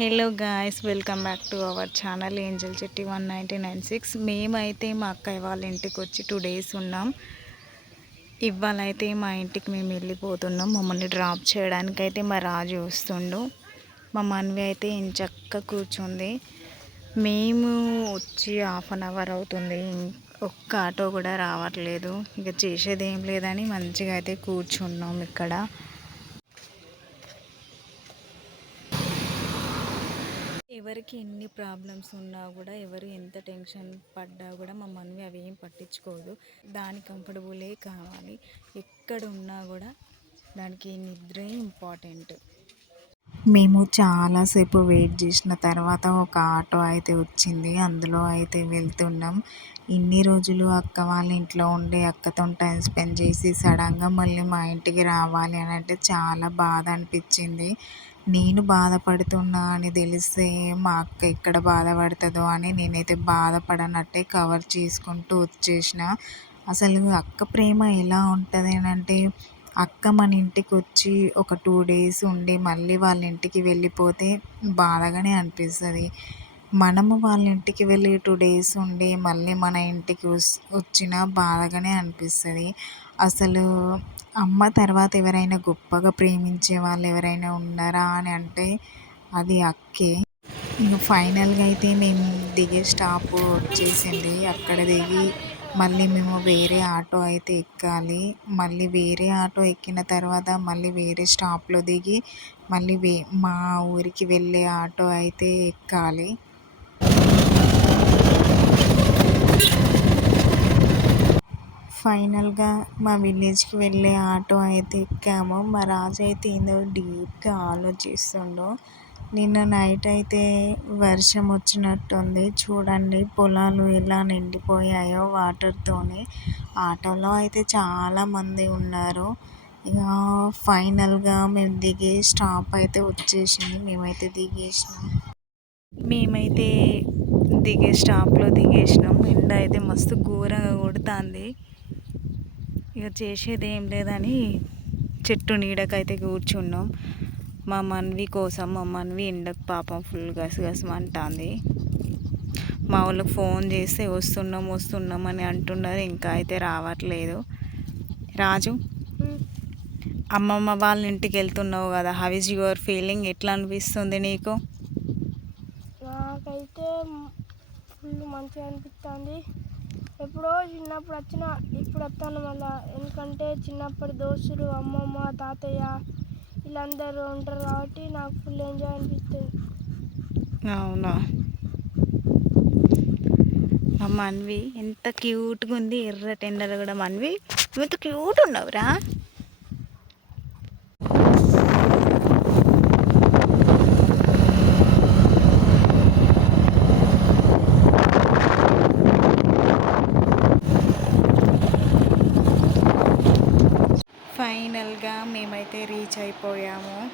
Hello guys welcome back to our channel Angel Chetty one ninety nine six మేమైతే మా అక్కయ్య వాళ్ళ ఇంటికి వచ్చి టూ డేస్ ఉన్నాం. ఇవాళైతే మా ఇంటికి మేము వెళ్ళిపోతున్నాం. మమ్మల్ని డ్రాప్ చేయడానికి అయితే మా రాజు వస్తుండు. మా మన్వి అయితే ఇంచక్క కూర్చుంది. మేము వచ్చి హాఫ్ అన్ అవర్ అవుతుంది. ఒక్క ఆటో కూడా రావట్లేదు. ఇక చేసేది ఏం లేదని మంచిగా అయితే కూర్చున్నాం ఇక్కడ. ఎవరికి ఎన్ని ప్రాబ్లమ్స్ ఉన్నా కూడా ఎవరు ఎంత టెన్షన్ పడ్డా కూడా మా మనవి అవి ఏం పట్టించుకోదు. దాని కంఫర్టబులే కావాలి. ఎక్కడ ఉన్నా కూడా దానికి నిద్రే ఇంపార్టెంట్ మేము చాలాసేపు వెయిట్ చేసిన తర్వాత ఒక ఆటో అయితే వచ్చింది. అందులో అయితే వెళ్తున్నాం. ఇన్ని రోజులు అక్క వాళ్ళ ఇంట్లో ఉండి అక్కతో టైం స్పెండ్ చేసి సడన్గా మళ్ళీ మా ఇంటికి రావాలి అని అంటే చాలా బాధ అనిపించింది. నేను బాధపడుతున్నా అని తెలిస్తే మా అక్క ఎక్కడ బాధపడుతుందో అని నేనైతే బాధపడనట్టే కవర్ చేసుకుంటూ వచ్చేసిన. అసలు అక్క ప్రేమ ఎలా ఉంటుంది అని అంటే అక్క మన ఇంటికి వచ్చి ఒక టూ డేస్ ఉండి మళ్ళీ వాళ్ళ ఇంటికి వెళ్ళిపోతే బాధగానే అనిపిస్తుంది. మనము వాళ్ళ ఇంటికి వెళ్ళి టూ డేస్ ఉండి మళ్ళీ మన ఇంటికి వచ్చిన బాధగానే అనిపిస్తుంది. అసలు అమ్మ తర్వాత ఎవరైనా గొప్పగా ప్రేమించే వాళ్ళు ఎవరైనా ఉన్నారా అని అంటే అది అక్కే. ఇంక ఫైనల్గా అయితే మేము దిగే స్టాప్ వచ్చేసింది. అక్కడ దిగి మళ్ళీ మేము వేరే ఆటో అయితే ఎక్కాలి. మళ్ళీ వేరే ఆటో ఎక్కిన తర్వాత మళ్ళీ వేరే స్టాప్లో దిగి మళ్ళీ వే మా ఊరికి వెళ్ళే ఆటో అయితే ఎక్కాలి. ఫైనల్గా మా విలేజ్కి వెళ్ళే ఆటో అయితే ఎక్కాము. మా రాజు అయితే ఏందో డీప్గా ఆలోచిస్తుండో. నిన్న నైట్ అయితే వర్షం వచ్చినట్టుంది. చూడండి పొలాలు ఎలా నిండిపోయాయో వాటర్తోని. ఆటోలో అయితే చాలామంది ఉన్నారు. ఇక ఫైనల్గా మేము దిగే స్టాప్ అయితే వచ్చేసింది. మేమైతే దిగేసినాం. మేమైతే దిగే స్టాప్లో దిగేసినాం. ఎండ అయితే మస్తు ఘోరంగా కొడుతుంది. ఇక చేసేది ఏం లేదని చెట్టు నీడకైతే కూర్చున్నాం. మా మన్వి కోసం మా మన్వి ఎండకు పాపం ఫుల్ గసగసమంటుంది మా వాళ్ళకి ఫోన్ చేస్తే వస్తున్నాం వస్తున్నాం అని అంటున్నారు. ఇంకా అయితే రావట్లేదు. రాజు? అమ్మమ్మ వాళ్ళ ఇంటికి వెళ్తున్నావు కదా. హౌ ఇస్ యువర్ ఫీలింగ్ ఎట్లా అనిపిస్తుంది నీకు? నాకైతే ఫుల్ మంచిగా అనిపిస్తుంది. ఎప్పుడో చిన్నప్పుడు వచ్చిన ఇప్పుడు వస్తాను మళ్ళీ. ఎందుకంటే చిన్నప్పటి దోస్తులు అమ్మమ్మ తాతయ్య వీళ్ళందరూ ఉంటారు కాబట్టి నాకు ఫుల్ ఎంజాయ్ అనిపిస్తుంది. అవునా? మా మన్వి ఎంత క్యూట్గా ఉంది. ఎర్ర టెండర్ కూడా మన్వి. నువ్వు ఎంత క్యూట్ ఉన్నావురా. ఫైనల్గా మేమైతే రీచ్ అయిపోయాము.